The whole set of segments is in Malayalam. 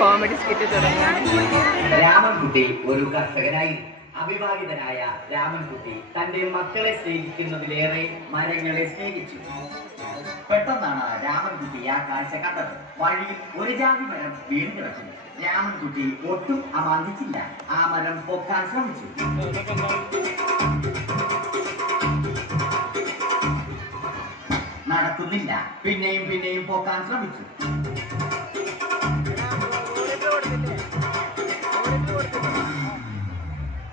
കോമഡി സ്കിറ്റ് തുടങ്ങാം. രാമൻകുട്ടി ഒരു കർഷകനായി. അവിവാഹിതനായ രാമൻകുട്ടി തന്റെ മക്കളെ സ്നേഹിക്കുന്നതിലേറെ മരങ്ങളെ സ്നേഹിച്ചു. പെട്ടെന്നാണ് രാമൻകുട്ടി ആ കാഴ്ച കണ്ടത്. വഴിയിൽ ഒരു ജാതി മരം വീണ് കിടക്കുന്നു. രാമൻകുട്ടി ഒട്ടും അമാന്തിച്ചില്ല. ആ മരം പൊക്കാൻ ശ്രമിച്ചു. നടക്കുന്നില്ല. പിന്നെയും പിന്നെയും പൊക്കാൻ ശ്രമിച്ചു.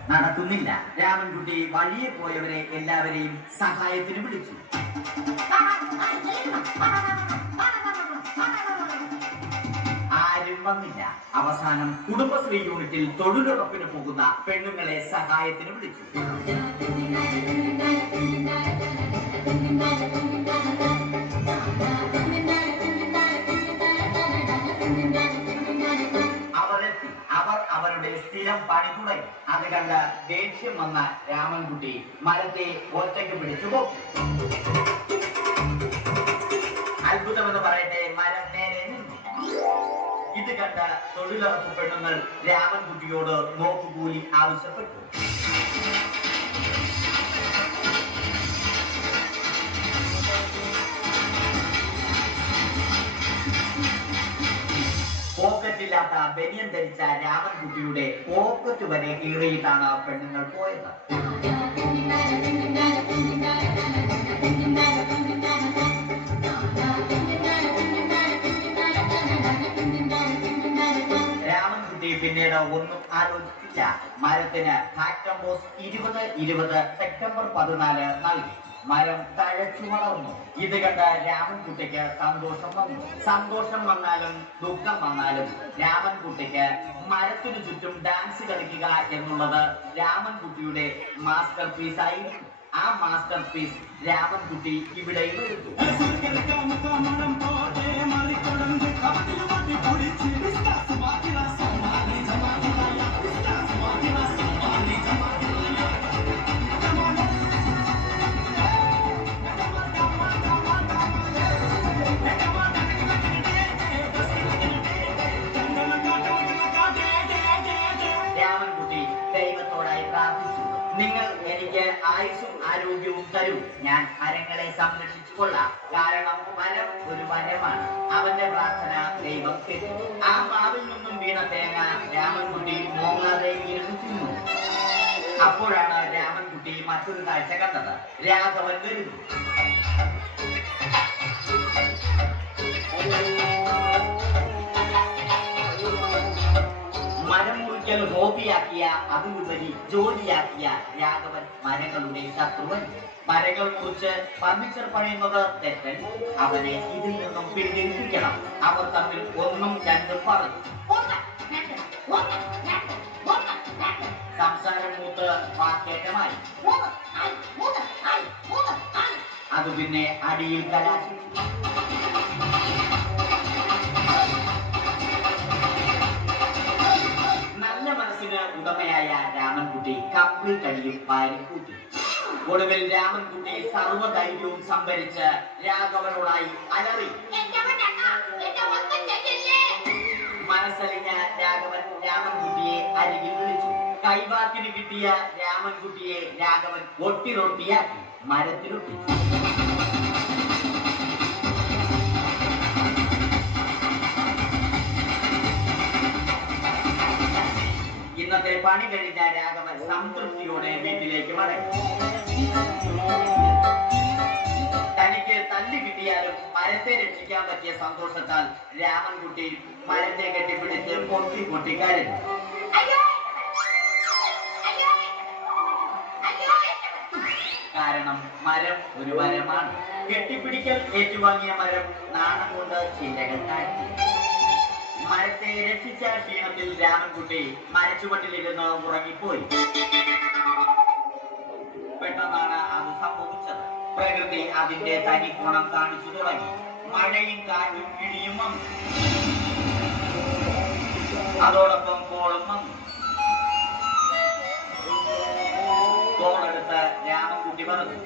നടക്കുന്നില്ല. രാമൻകുട്ടി വഴിയെ പോയവരെ എല്ലാവരെയും സഹായത്തിന് വിളിച്ചു. ആരും വന്നില്ല. അവസാനം കുടുംബശ്രീ യൂണിറ്റിൽ തൊഴിലുറപ്പിന് പോകുന്ന പെണ്ണുങ്ങളെ സഹായത്തിന് വിളിച്ചു. അവർ അവരുടെ സ്ഥിരം പണി തുടങ്ങി. അത് കണ്ട് ദേഷ്യം വന്ന രാമൻകുട്ടി മരത്തെ ഒറ്റയ്ക്ക് പിടിച്ചു പോകും. അത്ഭുതമെന്ന് പറയട്ടെ, മരം നേരെ നിന്നു. ഇത് കണ്ട തൊഴിലുറപ്പ് പെണ്ണുങ്ങൾ രാമൻകുട്ടിയോട് നോക്കുകൂലി ആവശ്യപ്പെട്ടു. പോക്കറ്റില്ലാത്ത ബനിയൻ ധരിച്ച രാമൻകുട്ടിയുടെ പോക്കറ്റ് വരെ കീറിയിട്ടാണ് പെണ്ണുങ്ങൾ പോയത്. രാമൻകുട്ടി പിന്നീട് ഒന്നും ആലോചിച്ചില്ല. മരത്തിന് ഹാക്ടംബോസ് 2020 സെപ്റ്റംബർ 14 നൽകി. മരം തഴച്ചു വളർന്നു. ഇത് കണ്ട രാമൻകുട്ടിക്ക് സന്തോഷം വന്നു. സന്തോഷം വന്നാലും ദുഃഖം വന്നാലും രാമൻകുട്ടിക്ക് മരത്തിനു ചുറ്റും ഡാൻസ് കളിക്കുക എന്നുള്ളത് രാമൻകുട്ടിയുടെ മാസ്റ്റർ പീസ് ആയിരുന്നു. ആ മാസ്റ്റർ പീസ് രാമൻകുട്ടി ഇവിടെ എടുത്തു. നിങ്ങൾ എനിക്ക് ആയുസ്സും ആരോഗ്യവും തരൂ. ഞാൻ മരങ്ങളെ സംരക്ഷിച്ചു കൊള്ളാം. കാരണം മരം ഒരു വരമാണ്. അവന്റെ പ്രാർത്ഥന ദൈവം കേട്ടു. ആ മാവിൽ നിന്നും വീണ തേങ്ങ രാമൻകുട്ടി മോങ്ങാതെ ഇരുന്ന് തിന്നു. അപ്പോഴാണ് രാമൻകുട്ടി മറ്റൊരു കാഴ്ച കണ്ടത്. രാഘവൻ വരുന്നു. മരം മുറിക്കൽ ഹോബിയാക്കിയ, അതിലുപരി ജോലിയാക്കിയ രാഘവൻ മരങ്ങളുടെ ശത്രുവൻ. മരങ്ങൾ മുറിച്ച് ഫർണിച്ചർ പണിയുന്നത് തെറ്റൻ. അവനെ ഇതിൽ നിന്നും പിന്തിരിപ്പിക്കണം. അവർ തമ്മിൽ ഒന്നും രണ്ടും പറഞ്ഞു. സംസാരം മൂത്ത് വാക്കേറ്റമായി. അത് പിന്നെ അടിയിൽ കലാശിച്ചു. ഉടമയായ രാമൻകുട്ടി കപ്പിൾ കഴിയും വാരിക്കൂട്ടി. ഒടുവിൽ രാമൻകുട്ടി സർവ്വധൈര്യവും സംഭരിച്ച് രാഘവനോടായി അലറി. മനസ്സലിഞ്ഞ രാഘവൻ രാമൻകുട്ടിയെ അരികിൽ വിളിച്ചു. കൈവാക്കിന് കിട്ടിയ രാമൻകുട്ടിയെ രാഘവൻ ഒട്ടിറൊട്ടിയാക്കി മരത്തിലൊട്ടി. ഇന്നത്തെ പണി കഴിഞ്ഞ രാഘവൻ സംതൃപ്തിയോടെ വീട്ടിലേക്ക് മടങ്ങി. തനിക്ക് തല്ലി കിട്ടിയാലും മരത്തെ രക്ഷിക്കാൻ പറ്റിയ സന്തോഷത്താൽ രാമൻകുട്ടി മരത്തെ കെട്ടിപ്പിടിച്ച് പൊട്ടി പൊട്ടി കരഞ്ഞു. കാരണം മരം ഒരു മരമാണ്. കെട്ടിപ്പിടിക്കൽ ഏറ്റുവാങ്ങിയ മരം നാണം കൊണ്ട് ചില്ലകൾ താഴ്ത്തി. മരത്തെ രക്ഷിച്ച ക്ഷീണത്തിൽ രാമൻകുട്ടി മരച്ചുവട്ടിലിരുന്ന് ഉറങ്ങിപ്പോയി. പെട്ടെന്നാണ് അത് സംഭവിച്ചത്. പ്രകൃതി അതിന്റെ തനി ഗുണം കാണിച്ചു തുടങ്ങി. മഴയും കാറ്റും ഇടിയും വന്നു. അതോടൊപ്പം കോളും വന്നു. കോളെടുത്ത് രാമൻകുട്ടി പറഞ്ഞു.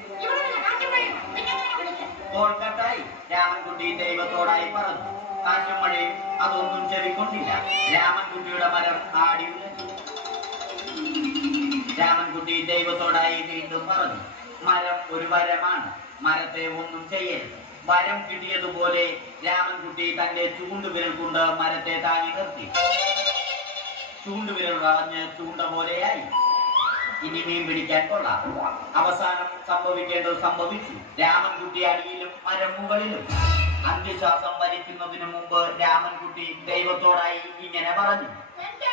കോൾ കട്ടായി. രാമൻകുട്ടി ദൈവത്തോടായി പറഞ്ഞു. കാറ്റും മഴയും അതൊന്നും ചെവിക്കൊണ്ടില്ല. രാമൻകുട്ടിയുടെ മരം ആടി ഉലഞ്ഞു. രാമൻകുട്ടി ദൈവത്തോടായി വീണ്ടും പറഞ്ഞു, മരം ഒരു വരമാണ്, മരത്തെ ഒന്നും ചെയ്യരുത്. വരം കിട്ടിയതുപോലെ രാമൻകുട്ടി തന്റെ ചൂണ്ടുവിരൽ കൊണ്ട് മരത്തെ താങ്ങി നിർത്തി. ചൂണ്ടുവിരൽ വളഞ്ഞ് ചൂണ്ട പോലെയായി. ഇനി മീൻ പിടിക്കാൻ കൊള്ളാം. അവസാനം സംഭവിക്കേണ്ടത് സംഭവിച്ചു. രാമൻകുട്ടി അടിയിലും മരം മുകളിലും. അന്ത്യശ്വാസം വലിക്കുന്നതിനു മുമ്പ് രാമൻകുട്ടി ദൈവത്തോടായി ഇങ്ങനെ പറഞ്ഞു, എന്റെ